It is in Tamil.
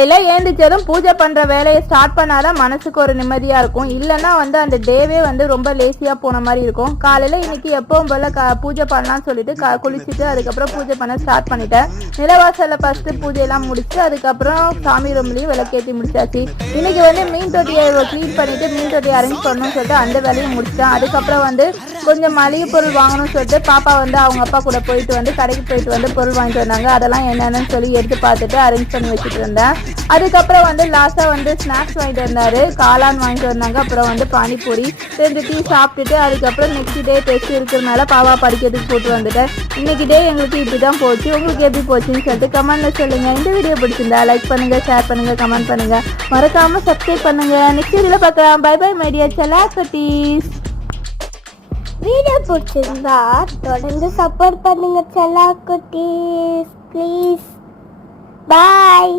எல்லாம் ஏந்திச்சதும் பூஜை பண்ணுற வேலையை ஸ்டார்ட் பண்ணாதான் மனசுக்கு ஒரு நிம்மதியாக இருக்கும். இல்லைன்னா அந்த டேவே ரொம்ப லேசியாக போன மாதிரி இருக்கும். காலையில் இன்னைக்கு எப்பவும் போல் பூஜை பண்ணலான்னு சொல்லிட்டு குளிச்சுட்டு அதுக்கப்புறம் பூஜை பண்ண ஸ்டார்ட் பண்ணிட்டேன். நிலவாசலில் ஃபஸ்ட்டு பூஜையெல்லாம் முடிச்சு அதுக்கப்புறம் சாமி ரூம்லேயும் விளக்கேற்றி முடிச்சாச்சு. இன்னைக்கு மீன் தொட்டியை க்ளீன் பண்ணிவிட்டு மீன் தொட்டியை அரேஞ்ச் பண்ணணும்னு சொல்லிட்டு அந்த வேலையை முடிச்சிட்டேன். அதுக்கப்புறம் கொஞ்சம் மளிகை பொருள் வாங்கணும்னு சொல்லிட்டு பாப்பா அவங்க அப்பா கூட போயிட்டு கடைக்கு போயிட்டு பொருள் வாங்கிட்டு வந்தாங்க. அதெல்லாம் என்னென்னு சொல்லி எடுத்து பார்த்துட்டு அரேஞ்ச் பண்ணி வச்சுட்டு இருந்தேன். அதுக்கப்புறம் லாஸ்ட்டாக ஸ்நாக்ஸ் வாங்கிட்டு வந்தார். காளான் வாங்கிட்டு வந்தாங்க. அப்புறம் பானிபூரி 2 டீ சாப்பிட்டுட்டு அதுக்கப்புறம் நெக்ஸ்ட் டே டெஸ்ட் இருக்கிறதுனால பாப்பா படிக்கிறதுக்கு போட்டு வந்துட்டேன். இன்னைக்கு டே எங்களுக்கு இப்படி தான் போச்சு. உங்களுக்கு எப்படி போச்சுன்னு சொல்லிட்டு கமெண்ட்டில் சொல்லுங்கள். இந்த வீடியோ பிடிச்சிருந்தா லைக் பண்ணுங்கள், ஷேர் பண்ணுங்கள், கமெண்ட் பண்ணுங்கள், மறக்காமல் சப்ஸ்கிரைப் பண்ணுங்கள். நெக்ஸ்ட் வீடியோவில் பார்க்கலாம். பை பை மை டியர் செல்லா குட்டீஸ். வீடியோ பிடிச்சிருந்தா தொடர்ந்து சப்போர்ட் பண்ணுங்க செல்லா குட்டீஸ் ப்ளீஸ். பாய்.